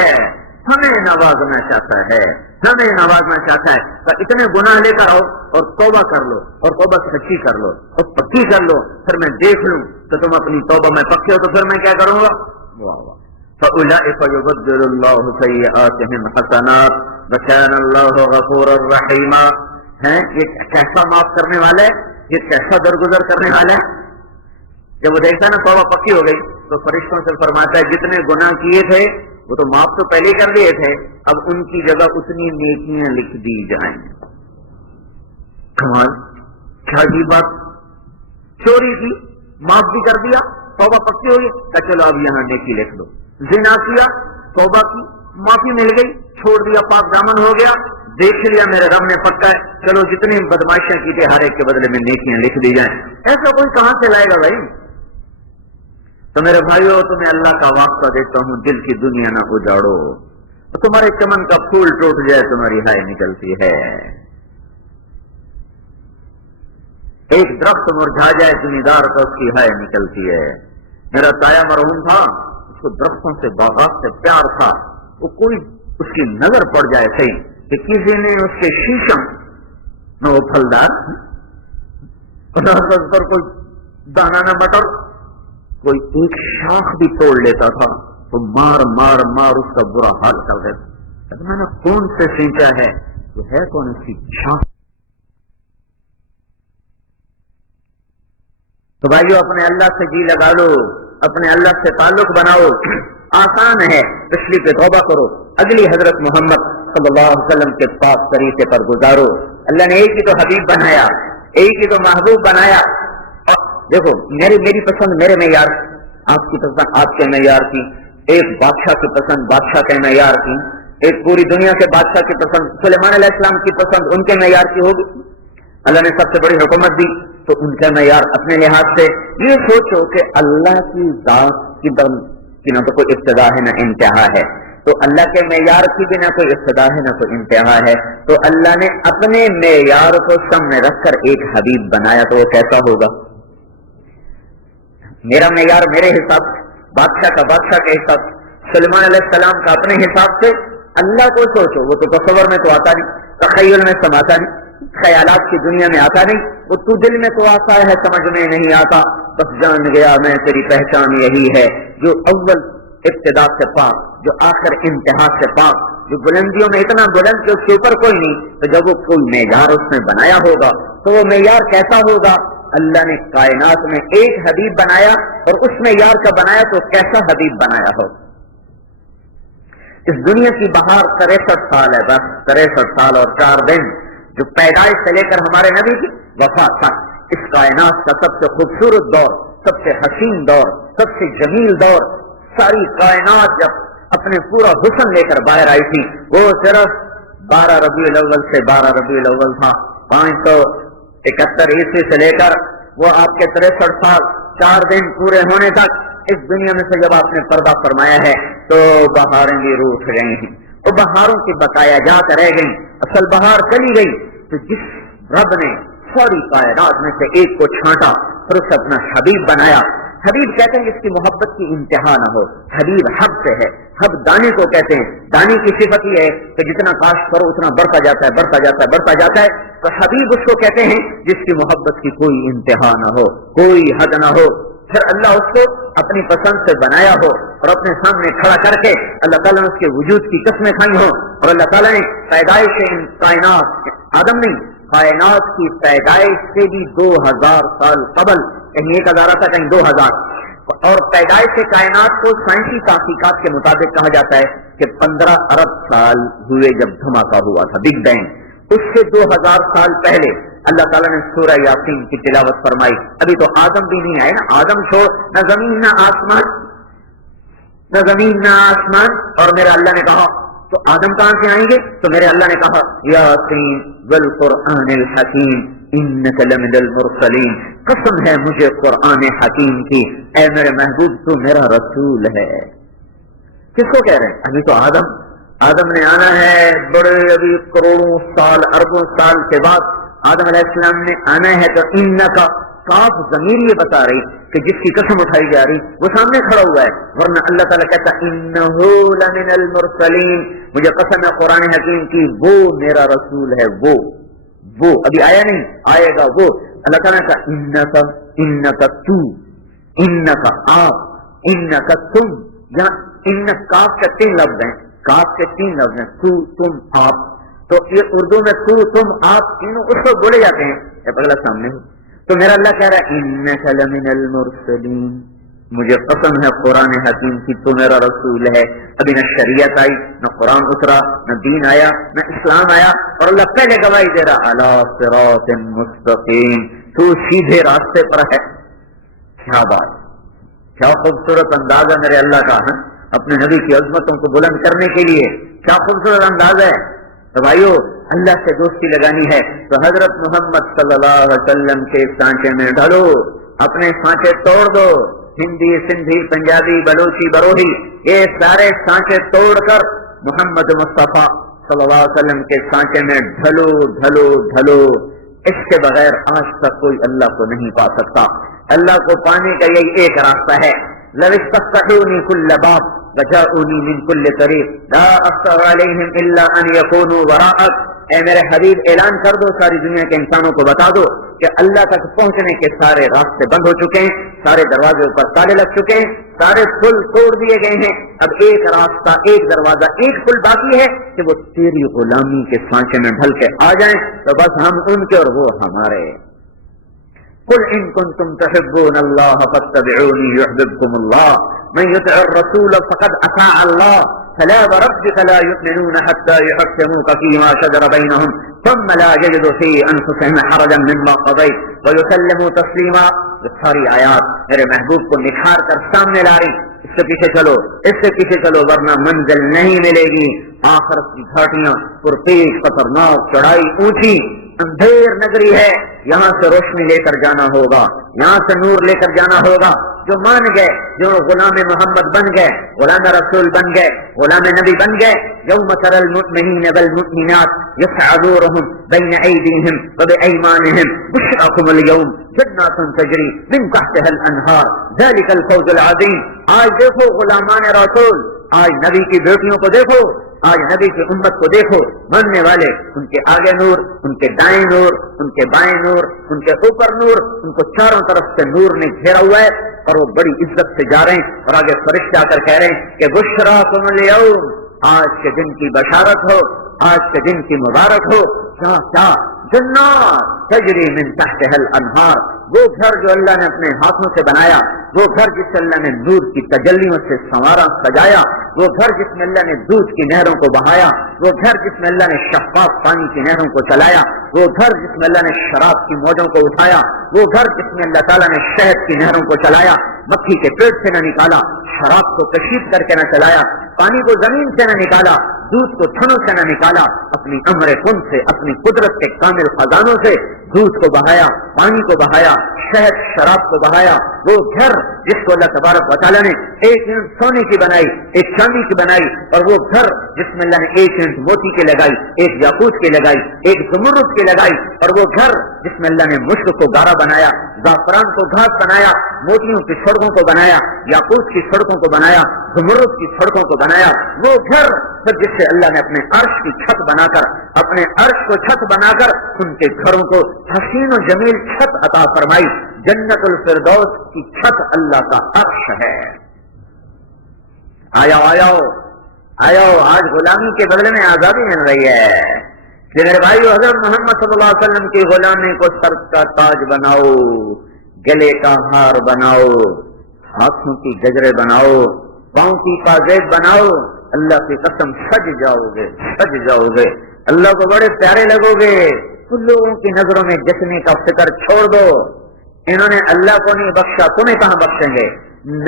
ہمیں نوازنا چاہتا ہے، ہمیں نوازنا چاہتا ہے۔ تو اتنے گناہ لے کر آؤ اور توبہ کر لو، اور توبہ سچی کر لو اور پکی کر لو، پھر میں دیکھ لوں کہ تم اپنی توبہ میں پکے ہو تو پھر میں کیا کروں گا۔ واہ واہ، فَأُولَئِكَ يُبَدِّلُ اللَّهُ سَيِّئَاتِهِمْ حَسَنَاتٍ وَكَانَ اللَّهُ غَفُورًا رَحِيمًا۔ یہ کیسا معاف کرنے والا ہے، یہ کیسا درگزر کرنے والا ہے۔ جب وہ دیکھتا ہے نا توبہ پکی ہو گئی تو فرشتوں سے فرماتا ہے جتنے گناہ کیے تھے وہ تو معاف تو پہلے کر دیے تھے، اب ان کی جگہ اتنی نیکیاں لکھ دی جائیں۔ کمال، کیا عجیب بات، چوری کی معاف بھی کر دیا، توبہ پکی ہوئی، کہ چلو اب یہاں نیکی لکھ دو۔ زنا کیا، توبہ کی، معافی مل گئی، چھوڑ دیا، پاک دامن ہو گیا، دیکھ لیا میرے رب نے پکا ہے، چلو جتنی بدماشیاں کی تھی ہر ایک کے بدلے میں نیکیاں لکھ دی جائیں۔ ایسا کوئی کہاں سے لائے گا بھائی؟ تو میرے بھائیو، تمہیں اللہ کا واسطہ دیتا ہوں، دل کی دنیا نہ اجاڑو، تو تمہارے چمن کا پھول ٹوٹ جائے تمہاری ہائے نکلتی ہے، ایک درخت مرجھا جائے زمیندار تو اس کی ہائے نکلتی ہے۔ میرا تایا مرحوم تھا، اس کو درختوں سے باغات سے پیار تھا، وہ کوئی اس کی نظر پڑ جائے صحیح کہ کسی نے اس کے شیشم نہ وہ پھلدار پر کوئی دانا نہ مٹر، کوئی ایک شاخ بھی توڑ لیتا تھا تو مار مار مار اس کا برا حال کر دیتا۔ میں نے کون سے سینچا ہے، تو ہے کون اس کی شاخ۔ تو بھائیو اپنے اللہ سے جی لگا لو، اپنے اللہ سے تعلق بناؤ، آسان ہے، پچھلی پہ توبہ کرو، اگلی حضرت محمد صلی اللہ علیہ وسلم کے پاک طریقے پر گزارو۔ اللہ نے ایک ہی تو حبیب بنایا، ایک ہی تو محبوب بنایا، اور دیکھو میری پسند میرے معیار، آپ کی پسند آپ کے معیار کی، ایک بادشاہ کی پسند بادشاہ کے معیار کی، ایک پوری دنیا کے بادشاہ کی پسند سلیمان علیہ السلام کی پسند ان کے معیار کی ہوگی۔ اللہ نے سب سے بڑی حکومت دی تو ان کا معیار اپنے لحاظ سے۔ یہ سوچو کہ اللہ کی ذات کی نہ تو کوئی ابتدا ہے نہ انتہا ہے، تو اللہ کے معیار کی بھی نہ کوئی ابتدا ہے نہ کوئی انتہا ہے، تو اللہ نے اپنے معیار کو سامنے رکھ کر ایک حبیب بنایا، تو وہ کیسا ہوگا؟ میرا معیار میرے حساب سے، بادشاہ کا بادشاہ کے حساب سے، سلیمان علیہ السلام کا اپنے حساب سے۔ اللہ کو سوچو، وہ تو تصور میں تو آتا نہیں، تخیل میں سماتا نہیں، خیالات کی دنیا میں آتا نہیں، وہ تو دل میں تو آتا ہے، سمجھ میں نہیں آتا۔ بس جان گیا میں تیری پہچان یہی ہے، جو اول ابتدا سے پاک، جو آخر انتہا سے پاک، جو بلندیوں میں اتنا بلند کہ اس کے اوپر کوئی نہیں، تو جب وہ کوئی معیار اس میں بنایا ہوگا تو وہ معیار کیسا ہوگا؟ اللہ نے کائنات میں ایک حبیب بنایا اور اس معیار کا بنایا تو کیسا حبیب بنایا ہو؟ اس دنیا کی بہار 63 سال ہے، بس 63 سال اور 4 دن، جو پیدائش سے لے کر ہمارے نبی کی وفات تک اس کائنات کا سب سے خوبصورت دور، سب سے حسین دور، سب سے جمیل دور، ساری کائنات جب اپنے پورا حسن لے کر باہر آئی تھی، وہ صرف 12 ربیع الاول سے 12 ربیع الاول تھا، 571 عیسوی سے لے کر وہ آپ کے 63 سال 4 دن پورے ہونے تک اس دنیا میں سے جب آپ نے پردہ فرمایا ہے تو بہاریں بھی روٹھ گئی ہیں، تو بہاروں کی بقایا جات رہ گئی، اصل بہار چلی گئی۔ تو جس رب نے ساری کائنات میں سے ایک کو چھانٹا اور اسے اپنا حبیب بنایا، حبیب کہتے ہیں جس کی محبت کی انتہا نہ ہو، حبیب حب سے ہے، حب دانے کو کہتے ہیں، دانے کی صفت یہ ہے کہ جتنا کاشت کرو اتنا بڑھتا جاتا ہے، بڑھتا جاتا ہے، بڑھتا جاتا ہے، تو حبیب اس کو کہتے ہیں جس کی محبت کی کوئی انتہا نہ ہو، کوئی حد نہ ہو۔ پھر اللہ اس کو اپنی پسند سے بنایا ہو اور اپنے سامنے کھڑا کر کے اللہ تعالیٰ نے اس کے وجود کی قسمیں کھائی ہوں، اور اللہ تعالیٰ نے پیدائش کائنات آدم نہیں، کائنات کی پیدائش سے بھی 2000 سال قبل، کہیں 1000 تھا کہیں 2000، اور پیدائش کائنات کو سائنسی تحقیقات کے مطابق کہا جاتا ہے کہ 15 ارب سال ہوئے جب دھماکہ ہوا تھا، بگ بینگ، اس سے 2000 سال پہلے اللہ تعالیٰ نے سورہ یاسین کی تلاوت فرمائی۔ ابھی تو آدم بھی نہیں آئے نا، آدم چھوڑ، نہ زمین نہ آسمان، نہ زمین نہ آسمان، اور میرا اللہ نے کہا تو آدم کہاں سے آئیں گے؟ تو میرے اللہ نے کہا یاسین والقرآن الحکیم انک لمن المرسلین، قسم ہے مجھے قرآن حکیم کی، اے میرے محبوب تو میرا رسول ہے۔ کس کو کہہ رہے ہیں؟ ابھی تو آدم نے آنا ہے، بڑے ابھی کروڑوں سال اربوں سال کے بعد آدم علیہ السلام نے آنا ہے، تو انکا کاف ضمیر یہ بتا رہی کہ جس کی قسم اٹھائی جا رہی وہ سامنے کھڑا ہوا ہے، ورنہ اللہ تعالیٰ کہتا انہو لمن المرسلین، مجھے قسم ہے قرآن حکیم کی، وہ میرا رسول ہے، وہ ابھی آیا نہیں، آئے گا وہ۔ اللہ تعالیٰ کا انکا تو، انکا آپ، انکا تم، یہاں ان کاف کے 3 لفظ ہیں، کاف کے 3 لفظ ہیں، تو تم آپ، تو یہ اردو میں تو تم آپ تینوں اس کو بولے جاتے ہیں، جب اگلا سامنے ہو تو میرا اللہ کہہ رہا ہے انک لمن المرسلین، مجھے قسم ہے قرآن حکیم کی تو میرا رسول ہے۔ ابھی نہ شریعت آئی، نہ قرآن اترا، نہ دین آیا، نہ اسلام آیا، اور اللہ پہلے گواہی دے رہا علی صراط مستقیم، تو سیدھے راستے پر ہے۔ کیا بات، کیا خوبصورت انداز ہے میرے اللہ کا، اپنے نبی کی عظمتوں کو بلند کرنے کے لیے، کیا خوبصورت انداز ہے۔ تو بھائیو اللہ سے دوستی لگانی ہے تو حضرت محمد صلی اللہ علیہ وسلم کے سانچے میں ڈھلو، اپنے سانچے توڑ دو، ہندی، سندھی، پنجابی، بلوچی، بروہی، یہ سارے سانچے توڑ کر محمد مصطفیٰ صلی اللہ علیہ وسلم کے سانچے میں ڈھلو ڈھلو ڈھلو۔ اس کے بغیر آج تک کوئی اللہ کو نہیں پا سکتا۔ اللہ کو پانے کا یہی ایک راستہ ہے لو استفتحونی کل باب وجاؤنی من کل طریق لا افتح علیہم الا ان یکونوا وراءک، اے میرے حبیب اعلان کر دو ساری دنیا کے انسانوں کو بتا دو کہ اللہ تک پہنچنے کے سارے راستے بند ہو چکے ہیں، سارے دروازے پر تالے لگ چکے ہیں، سارے پل توڑ دیے گئے ہیں، اب ایک راستہ، ایک دروازہ، ایک پل باقی ہے کہ وہ تیری غلامی کے سانچے میں ڈھل کے آ جائیں، تو بس ہم ان کے اور وہ ہمارے۔ قل ان کنتم تحبون اللہ فاتبعونی یحببکم اللہ من یطع الرسول فقد اطاع اللہ فلا وربك لا يؤمنون حتى يحكموك فيما شجر بينهم ثم لا يجدوا في انفسهم حرجا مما قضيت ويسلموا تسليما۔ یہ ساری آیات میرے محبوب کو نکھار کر سامنے لا رہی، اس سے پیچھے چلو، اس سے پیچھے چلو، ورنہ منزل نہیں ملے گی۔ آخرت کی گھاٹیاں پرتیز، خطرناک، چڑھائی اونچی، اندھیر نگری ہے، یہاں سے روشنی لے کر جانا ہوگا، یہاں سے نور لے کر جانا ہوگا۔ جو مان گئے، جو غلام محمد بن گئے، غلام رسول بن گئے، غلام نبی بن گئے، یوم تری المؤمنین والمؤمنات یسعی نورهم بین ایدیہم وبایمانہم بشراکم اليوم جنات تجری من تحتها الانہار ذلک الفوز العظیم۔ آج دیکھو غلامان رسول، آج نبی کی بیٹیوں کو دیکھو، آج نبی کی امت کو دیکھو، ماننے والے، ان کے آگے نور، ان کے دائیں نور، ان کے بائیں نور، ان کے اوپر نور، ان کو چاروں طرف سے نور نے گھیرا ہوا ہے، اور وہ بڑی عزت سے جا رہے ہیں، اور آگے فرشتے آ کر کہہ رہے ہیں کہ بشراکم الیوم، آج کے دن کی بشارت ہو، آج کے دن کی مبارک ہو۔ کیا جنات تجری من تحتها الانہار، وہ گھر جو اللہ نے اپنے ہاتھوں سے بنایا، وہ گھر جس سے اللہ نے نور کی تجلیوں سے سنوارا سجایا، وہ گھر جس میں اللہ نے دودھ کی نہروں کو بہایا، وہ گھر جس میں اللہ نے شفاف پانی کی نہروں کو چلایا، وہ گھر جس میں اللہ نے شراب کی موجوں کو اٹھایا، وہ گھر جس میں اللہ تعالیٰ نے شہد کی نہروں کو چلایا، مکھی کے پیٹ سے نہ نکالا، شراب کو کشید کر کے نہ چلایا، پانی کو زمین سے نہ نکالا، دودھ کو تھنوں سے نہ نکالا، اپنی امر کن سے، اپنی قدرت کے کامل خزانوں سے دودھ کو بہایا، پانی کو بہایا، شہد شراب کو بہایا، وہ گھر جس کو اللہ تبارک و تعالیٰ نے ایک اینٹ سونے کی بنائی، ایک چاندی کی بنائی، اور وہ گھر جس میں اللہ نے ایک اینٹ موتی کی لگائی، ایک یاقوت کی لگائی، ایک زمرد کی لگائی، اور وہ گھر جس میں اللہ نے مشک کو گارا بنایا، زعفران کو گھاس بنایا، موتیوں کی سڑکوں کو بنایا، یاقوت کی سڑکوں کو بنایا، زمرد کی سڑکوں کو بنایا، وہ گھر جس سے اللہ نے اپنے عرش کی چھت بنا کر، اپنے عرش کو چھت بنا کر ان کے گھروں کو حسین و جمیل چھت عطا فرمائی۔ جنت الفردوس کی چھت اللہ کا عرش ہے۔ آیا آج غلامی کے بدلے میں آزادی مل رہی ہے کہ میرے بھائی حضرت محمد صلی اللہ علیہ وسلم کی غلامی کو سر کا تاج بناؤ، گلے کا ہار بناؤ، ہاتھوں کی گجرے بناؤ، پاؤں کی پازیب بناؤ، اللہ کی قسم سج جاؤ گے، اللہ کو بڑے پیارے لگو گے۔ ان لوگوں کی نظروں میں جتنے کا فکر چھوڑ دو، انہوں نے اللہ کو نہیں بخشا، تمہیں کہاں بخشیں گے؟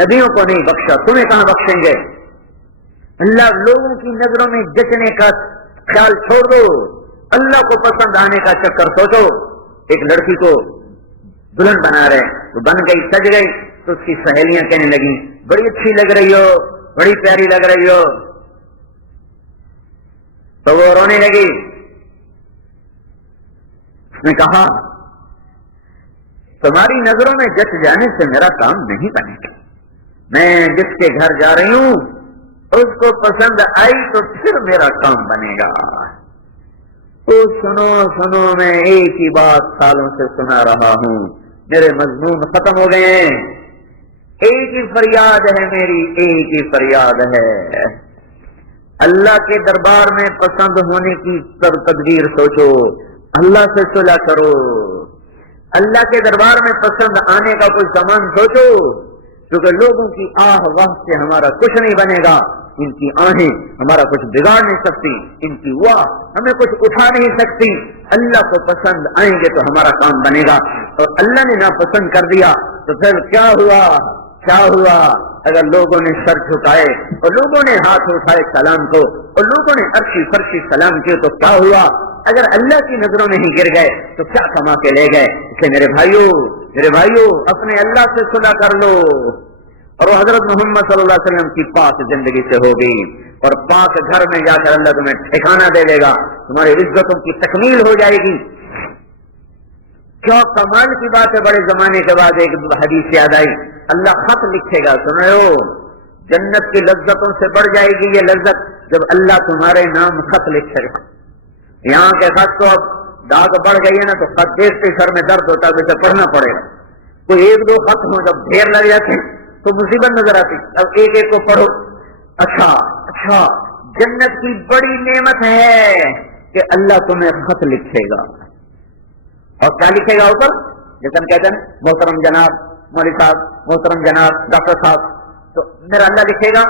نبیوں کو نہیں بخشا، تمہیں کہاں بخشیں گے؟ اللہ لوگوں کی نظروں میں جتنے کا خیال چھوڑ دو، اللہ کو پسند آنے کا چکر سوچو۔ ایک لڑکی کو دلہن بنا رہے، وہ بن گئی، سج گئی، تو اس کی سہیلیاں کہنے لگی بڑی اچھی لگ رہی ہو، بڑی پیاری لگ رہی ہو، تو وہ رونے لگی۔ اس نے کہا تمہاری نظروں میں جچ جانے سے میرا کام نہیں بنے گا، میں جس کے گھر جا رہی ہوں اس کو پسند آئی تو پھر میرا کام بنے گا۔ تو سنو میں ایک ہی بات سالوں سے سنا رہا ہوں، میرے مضمون ختم ہو گئے ہیں، ایک ہی فریاد ہے میری، ایک ہی فریاد ہے، اللہ کے دربار میں پسند ہونے کی تدبیر سوچو، اللہ سے صلح کرو، اللہ کے دربار میں پسند آنے کا کوئی سامان سوچو، کیونکہ لوگوں کی آہ واہ سے ہمارا کچھ نہیں بنے گا، ان کی آہیں ہمارا کچھ بگاڑ نہیں سکتی، ان کی واہ ہمیں کچھ اٹھا نہیں سکتی۔ اللہ کو پسند آئیں گے تو ہمارا کام بنے گا، اور اللہ نے ناپسند کر دیا تو پھر کیا ہوا؟ اگر لوگوں نے سر جھکائے اور لوگوں نے ہاتھ اٹھائے سلام کو، اور لوگوں نے عرشی فرشی سلام کیے تو کیا ہوا؟ اگر اللہ کی نظروں میں ہی گر گئے تو کیا کما کے لے گئے؟ اس لیے میرے بھائیوں اپنے اللہ سے صلح کر لو، اور وہ حضرت محمد صلی اللہ علیہ وسلم کی پاک زندگی سے ہوگی، اور پاک گھر میں جا کر اللہ تمہیں ٹھکانہ دے دے گا، تمہاری عزتوں کی تکمیل ہو جائے گی۔ کیا کمال کی بات ہے، بڑے زمانے کے بعد ایک حدیث یاد آئی، اللہ خط لکھے گا. سن رہے ہو؟ جنت کی لذتوں سے بڑھ جائے گی یہ لذت جب اللہ تمہارے نام خط لکھے گا. یہاں کے خط تو اب داغ بڑھ گئی ہے نا، تو خط دیکھتے سر میں درد ہوتا ہے، اسے پڑھنا پڑے گا. کوئی ایک دو خط ہو، جب ڈھیر لگ جاتے تو مصیبت نظر آتی. اب ایک ایک کو پڑھو. اچھا جنت کی بڑی نعمت ہے کہ اللہ تمہیں خط لکھے گا. اور کیا لکھے گا اوپر؟ جیسے ہم کہتے ہیں محترم جناب مولوی صاحب، محترم جناب ڈاکٹر صاحب، تو میرا اللہ لکھے گا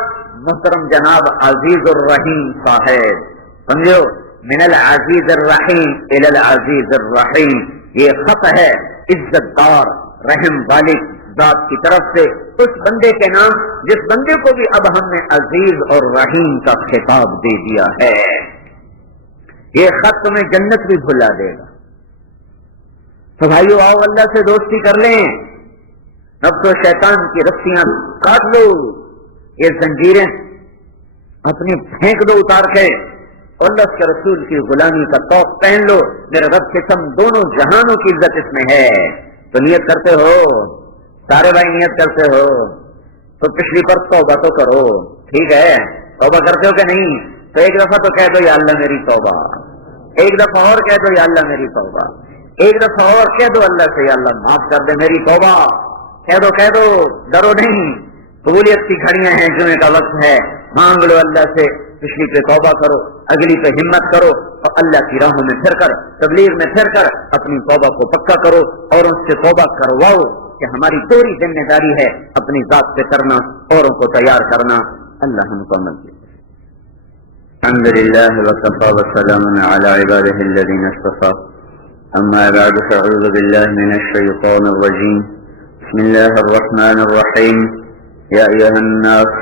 محترم جناب عزیز الرحیم صاحب. سمجھو، من العزیز الرحیم الی العزیز الرحیم. یہ خط ہے عزت دار رحم والی ذات کی طرف سے اس بندے کے نام جس بندے کو بھی اب ہم نے عزیز اور رحیم کا خطاب دے دیا ہے. یہ خط تمہیں جنت بھی بھلا دے گا. تو بھائیو آؤ اللہ سے دوستی کر لیں، نفس و شیطان کی رسیاں کاٹ لو، یہ زنجیریں اپنی پھینک دو اتار کے، اللہ کے رسول کی غلامی کا توق پہن لو. میرے رب کے سم دونوں جہانوں کی عزت اس میں ہے. تو نیت کرتے ہو سارے بھائی، نیت کرتے ہو تو پچھلی پر توبہ تو کرو. ٹھیک ہے، توبہ کرتے ہو کہ نہیں؟ تو ایک دفعہ تو کہہ دو یا اللہ میری توبہ، ایک دفعہ اور کہہ دو یا اللہ میری توبہ، ایک دفعہ اور کہہ دو اللہ سے یا اللہ معاف کر دے میری توبہ. کہہ دو، ڈرو نہیں. قبولیت کی گھڑیاں ہیں، جمعے کا وقت ہے، مانگ لو اللہ سے. پچھلی پہ توبہ کرو، اگلی پہ ہمت کرو، اور اللہ کی راہوں میں پھر کر، تبلیغ میں پھر کر اپنی توبہ کو پکا کرو اور ان سے توبہ کرواؤ کہ ہماری دوہری ذمہ داری ہے اپنی ذات سے کرنا، اوروں کو تیار کرنا. اللہ ہم کو عمل کیے. الحمد للہ وکفى وسلام علی عباده الذین اصطفى. اما بعد فاعوذ باللہ من الشیطان الرجیم. بسم اللہ الرحمن الرحیم. یا ایھا الناس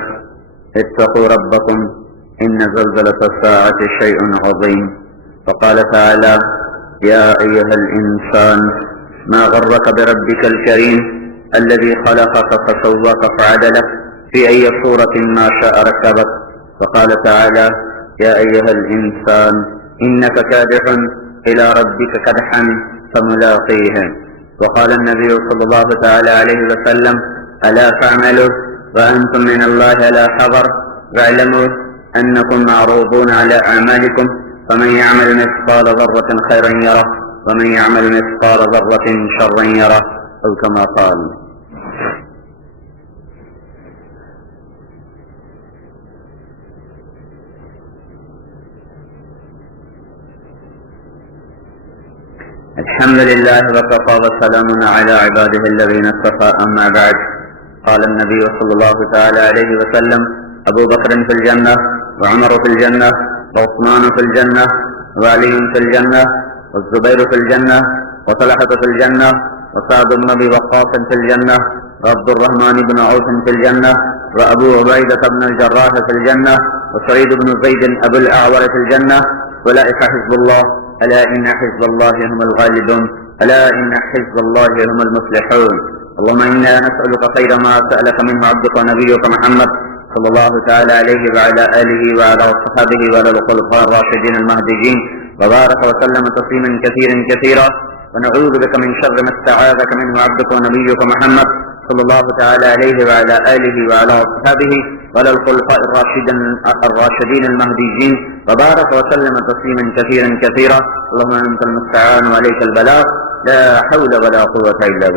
اتقوا ربکم ان زلزلة الساعة شيء عظيم. وقال تعالى يا أيها الإنسان ما غرك بربك الكريم الذي خلقك فسواك فعدلك في أي صورة ما شاء ركبك. وقال تعالى يا أيها الإنسان إنك كادح إلى ربك كدحا فملاقيه. وقال النبي صلى الله تعالى عليه وسلم ألا تعملوا وأنتم من الله على حذر واعلموا أنكم معروضون على أعمالكم فمن يعمل مثقال ذرة خيرا يره ومن يعمل مثقال ذرة شرا يره أو كما قال. الحمد لله وكفى وسلام على عباده الذين اصطفى. أما بعد، قال النبي صلى الله تعالى عليه وسلم أبو بكر في الجنة وعمر في الجنة وعثمان في الجنة وعلي في الجنة والزبير في الجنة وطلحة في الجنة وسعد بن أبي وقاص في الجنة وعبد الرحمن بن عوف في الجنة وأبو عبيدة بن الجراح في الجنة وسعيد بن زيد أبو الأعور في الجنة. أولئك حزب الله ألا إن حزب الله هم الغالبون ألا إن حزب الله هم المفلحون. اللهم إنا نسألك خير ما سألك منه عبدك ونبيك محمد صلى الله تعالى عليه وعلى آله وعلى أصحابه وعلى الخلفاء الراشدين المهديين وبارك وسلم تسليما كثيرا كثيرا. ونعوذ بك من شر ما استعاذك منه عبدك ونبيك محمد صلى الله تعالى عليه وعلى آله وعلى أصحابه وعلى الخلفاء الراشدين المهديين وبارك وسلم تسليما كثيرا كثيرا. اللهم أنت المستعان وعليك البلاغ لا حول ولا قوة إلا بالله.